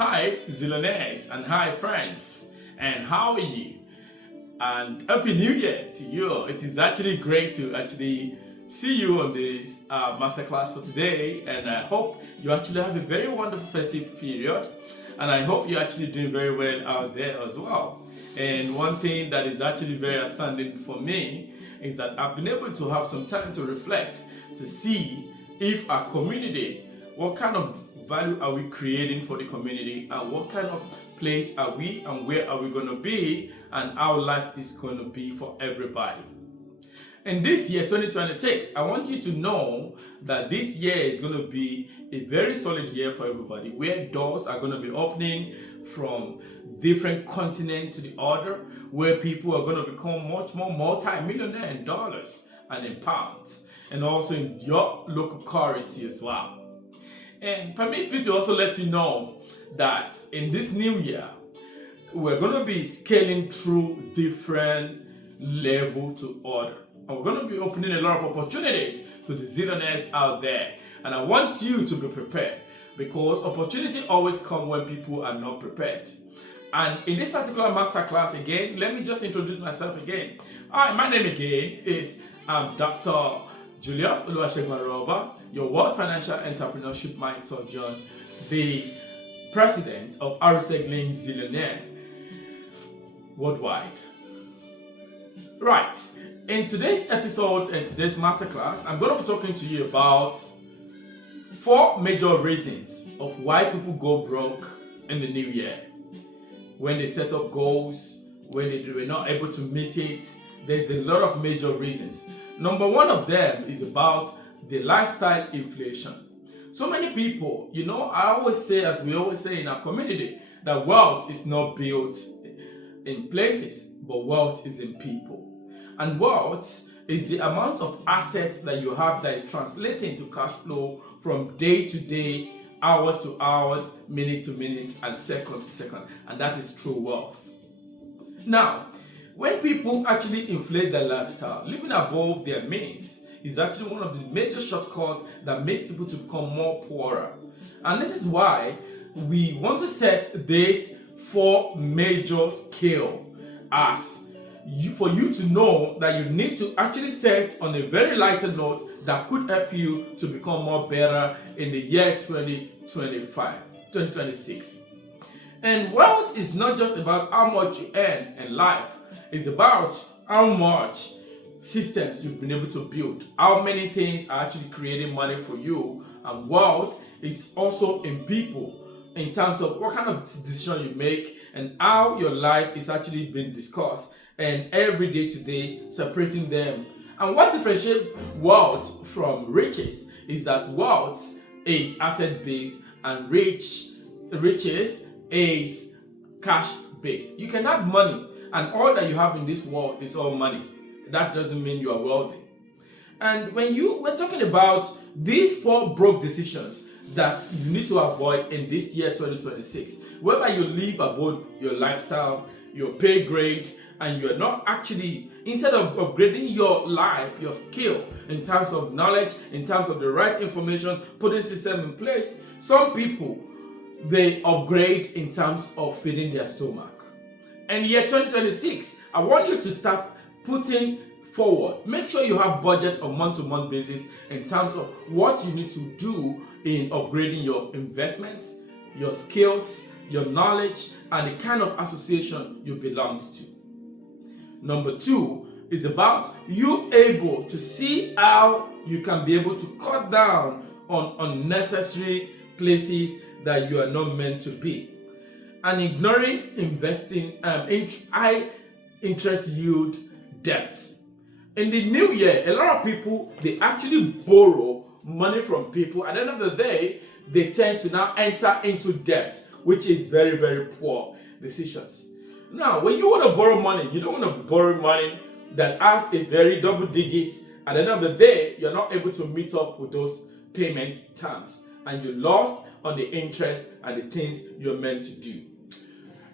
Hi Zillionaires and hi friends, and how are you? And Happy New Year to you. It is actually great to see you on this masterclass for today, and I hope you actually have a very wonderful festive period, and I hope you're actually doing very well out there as well. And one thing that is actually very outstanding for me is that I've been able to have some time to reflect to see if our community, what kind of value are we creating for the community, and what kind of place are we and where are we going to be, and how life is going to be for everybody. In this year 2026, I want you to know that this year is going to be a very solid year for everybody, where doors are going to be opening from different continent to the other, where people are going to become much more multi-millionaire in dollars and in pounds, and also in your local currency as well. And permit me to also let you know that in this new year, we're going to be scaling through different level to order. And we're going to be opening a lot of opportunities to the zillionaires out there. And I want you to be prepared, because opportunity always comes when people are not prepared. And in this particular masterclass, again, let me just introduce myself again. Hi, my name again is Dr. Julius Oluwasegun Aroba, your World Financial Entrepreneurship Mind Surgeon, the president of Aroseglinks Zillionaire worldwide. Right, in today's episode and today's masterclass, I'm going to be talking to you about 4 major reasons of why people go broke in the new year. When they set up goals, when they were not able to meet it, there's a lot of major reasons. Number one of them is about the lifestyle inflation. So many people, I always say, as we always say in our community, that wealth is not built in places, but wealth is in people. And wealth is the amount of assets that you have that is translating to cash flow from day to day, hours to hours, minute to minute, and second to second. And that is true wealth. Now, when people actually inflate their lifestyle, living above their means is actually one of the major shortcuts that makes people to become more poorer. And this is why we want to set this 4 major scale for you to know that you need to actually set on a very lighter note that could help you to become more better in the year 2026. And wealth is not just about how much you earn in life. It's about how much systems you've been able to build, how many things are actually creating money for you. And wealth is also in people, in terms of what kind of decision you make and how your life is actually being discussed, and every day to day separating them. And what differentiates wealth from riches is that wealth is asset based and riches is cash based. You can have money, and all that you have in this world is all money. That doesn't mean you are wealthy. And when we're talking about these 4 broke decisions that you need to avoid in this year 2026, whereby you live above your lifestyle, your pay grade, and you're not actually, instead of upgrading your life, your skill in terms of knowledge, in terms of the right information, putting system in place, some people, they upgrade in terms of feeding their stomach. And year 2026, I want you to start putting forward. Make sure you have budget on month-to-month basis in terms of what you need to do in upgrading your investments, your skills, your knowledge, and the kind of association you belong to. Number 2 is about you able to see how you can be able to cut down on unnecessary places that you are not meant to be, and ignoring investing high interest yield debts. In the new year, a lot of people, they actually borrow money from people. At the end of the day, they tend to now enter into debt, which is very, very poor decisions. Now, when you want to borrow money, you don't want to borrow money that has a very double digits. At the end of the day, you're not able to meet up with those payment terms, and you lost on the interest and the things you're meant to do.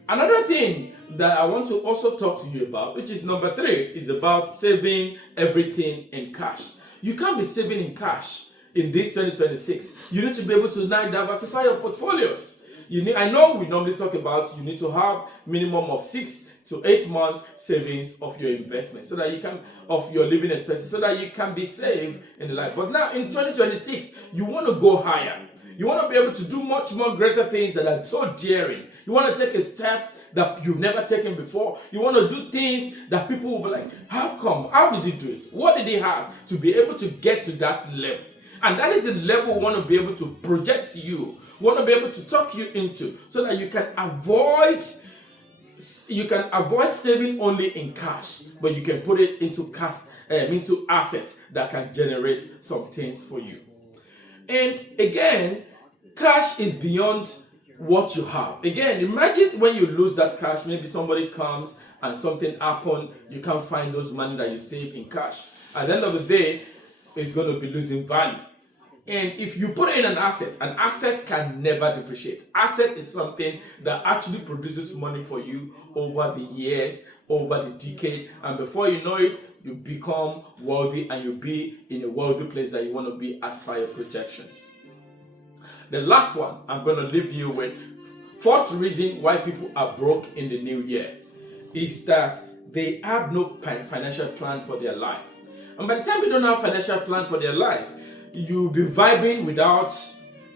Another thing that I want to also talk to you about, which is number 3, is about saving everything in cash. You can't be saving in cash in this 2026. You need to be able to now diversify your portfolios. I know we normally talk about you need to have minimum of 6 to 8 months savings of your investment, so that you can of your living expenses, so that you can be safe in the life. But now in 2026, you want to go higher. You want to be able to do much more greater things that are so daring. You want to take steps that you've never taken before. You want to do things that people will be like, how come? How did he do it? What did he have to be able to get to that level? And that is the level we want to be able to project you. We want to be able to talk you into, so that you can avoid saving only in cash, but you can put it into into assets that can generate some things for you. And again, cash is beyond what you have. Again, imagine when you lose that cash, maybe somebody comes and something happened, you can't find those money that you save in cash. At the end of the day, it's going to be losing value. And if you put it in an asset can never depreciate. Asset is something that actually produces money for you over the years, over the decade, and before you know it, you become wealthy and you'll be in a wealthy place that you want to be as per your projections. The last one I'm going to leave you with, fourth reason why people are broke in the new year, is that they have no financial plan for their life. And by the time you don't have financial plan for their life, you'll be vibing without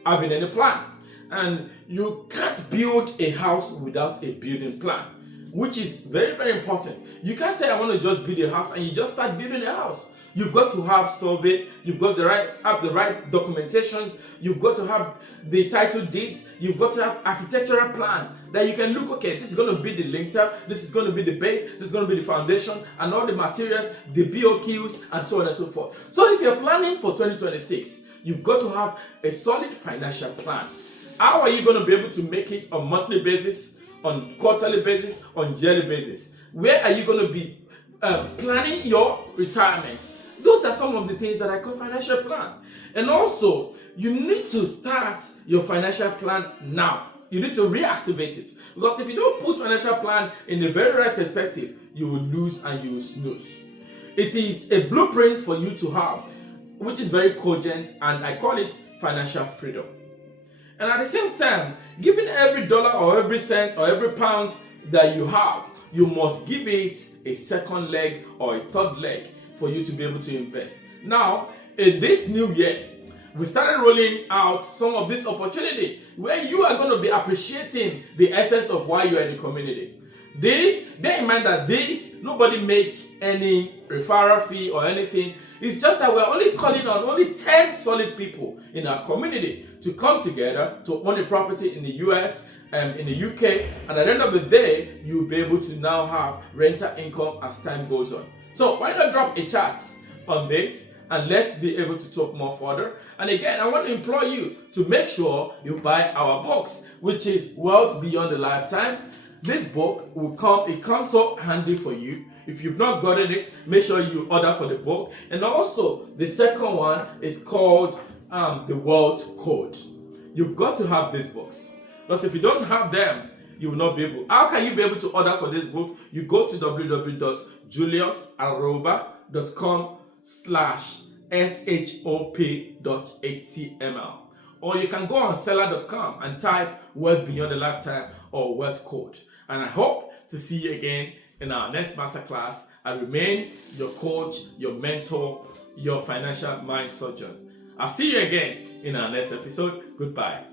having any plan. And you can't build a house without a building plan, which is very, very important. You can't say, I want to just build a house, and you just start building a house. You've got to have survey, you've got to have the right documentations, you've got to have the title deeds, you've got to have architectural plan that you can look, okay, this is going to be the lintel, this is going to be the base, this is going to be the foundation, and all the materials, the BOQs, and so on and so forth. So if you're planning for 2026, you've got to have a solid financial plan. How are you going to be able to make it on monthly basis, on quarterly basis, on yearly basis? Where are you going to be planning your retirement? Those are some of the things that I call financial plan. And also, you need to start your financial plan now. You need to reactivate it. Because if you don't put financial plan in the very right perspective, you will lose and you will snooze. It is a blueprint for you to have, which is very cogent, and I call it financial freedom. And at the same time, giving every dollar or every cent or every pound that you have, you must give it a second leg or a third leg for you to be able to invest. Now, in this new year, we started rolling out some of this opportunity where you are going to be appreciating the essence of why you are in the community. Bear in mind that nobody make any referral fee or anything. It's just that we're only calling on only 10 solid people in our community to come together to own a property in the US and in the UK, and at the end of the day, you'll be able to now have rental income as time goes on. So why not drop a chat on this, and let's be able to talk more further. And again, I want to implore you to make sure you buy our books, which is Wealth Beyond a Lifetime. This book it comes so handy for you. If you've not gotten it, make sure you order for the book. And also, the second one is called The Wealth Code. You've got to have these books, because if you don't have them, you will not be able. How can you be able to order for this book? You go to www.juliusaroba.com/shop.html, or you can go on seller.com and type Wealth Beyond a Lifetime or Wealth Code. And I hope to see you again in our next masterclass. I remain your coach, your mentor, your financial mind surgeon. I'll see you again in our next episode. Goodbye.